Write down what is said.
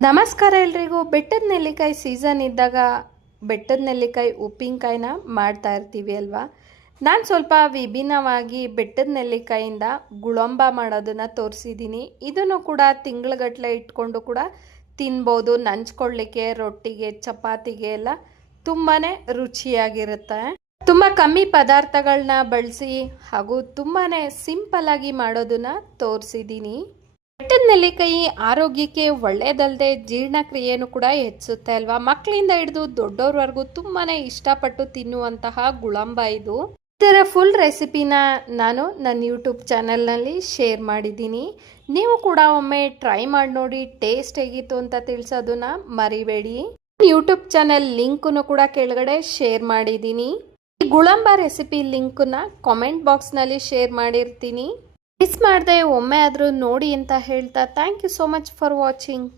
ನಮಸ್ಕಾರ ಎಲ್ರಿಗೂ. ಬೆಟ್ಟದ ನೆಲ್ಲಿಕಾಯಿ ಸೀಸನ್ ಇದ್ದಾಗ ಬೆಟ್ಟದ ನೆಲ್ಲಿಕಾಯಿ ಉಪ್ಪಿನಕಾಯಿನ ಮಾಡ್ತಾ ಇರ್ತೀವಿ ಅಲ್ವಾ? ನಾನು ಸ್ವಲ್ಪ ವಿಭಿನ್ನವಾಗಿ ಬೆಟ್ಟದ ನೆಲ್ಲಿಕಾಯಿಂದ ಗುಳಂಬ ಮಾಡೋದನ್ನು ತೋರಿಸಿದ್ದೀನಿ ಇದನ್ನು ಕೂಡ ತಿಂಗಳಗಟ್ಟಲೆ ಇಟ್ಕೊಂಡು ಕೂಡ ತಿನ್ಬೋದು. ನಂಚ್ಕೊಳ್ಳಿಕ್ಕೆ, ರೊಟ್ಟಿಗೆ, ಚಪಾತಿಗೆ ಎಲ್ಲ ತುಂಬಾ ರುಚಿಯಾಗಿರುತ್ತೆ. ತುಂಬ ಕಮ್ಮಿ ಪದಾರ್ಥಗಳನ್ನ ಬಳಸಿ ಹಾಗೂ ತುಂಬಾ ಆಗಿ ಮಾಡೋದನ್ನ ತೋರಿಸಿದ್ದೀನಿ ಬೆಟ್ಟದ ನೆಲ್ಲಿಕಾಯಿ ಆರೋಗ್ಯಕ್ಕೆ ಒಳ್ಳೆಯದಲ್ಲದೆ ಜೀರ್ಣಕ್ರಿಯೆಯನ್ನು ಕೂಡ ಹೆಚ್ಚುತ್ತೆ ಅಲ್ವಾ? ಮಕ್ಕಳಿಂದ ಹಿಡಿದು ದೊಡ್ಡವ್ರವರೆಗೂ ತುಂಬಾ ಇಷ್ಟಪಟ್ಟು ತಿನ್ನುವಂತಹ ಗುಳಂಬ ಇದು. ಇದರ ಫುಲ್ ರೆಸಿಪಿನ ನಾನು ನನ್ನ ಯೂಟ್ಯೂಬ್ ಚಾನಲ್ನಲ್ಲಿ ಶೇರ್ ಮಾಡಿದ್ದೀನಿ. ನೀವು ಕೂಡ ಒಮ್ಮೆ ಟ್ರೈ ಮಾಡಿ ನೋಡಿ ಟೇಸ್ಟ್ ಹೇಗಿತ್ತು ಅಂತ ತಿಳಿಸೋದನ್ನ ಮರಿಬೇಡಿ. ಯೂಟ್ಯೂಬ್ ಚಾನಲ್ ಲಿಂಕನ್ನು ಕೂಡ ಕೆಳಗಡೆ ಶೇರ್ ಮಾಡಿದ್ದೀನಿ. ಈ ಗುಳಂಬ ರೆಸಿಪಿ ಲಿಂಕನ್ನ ಕಾಮೆಂಟ್ ಬಾಕ್ಸ್ನಲ್ಲಿ ಶೇರ್ ಮಾಡಿರ್ತೀನಿ. ಮಿಸ್ ಮಾಡಿದೆ ಒಮ್ಮೆ ಆದರೂ ನೋಡಿ ಅಂತ ಹೇಳ್ತಾ thank you so much for watching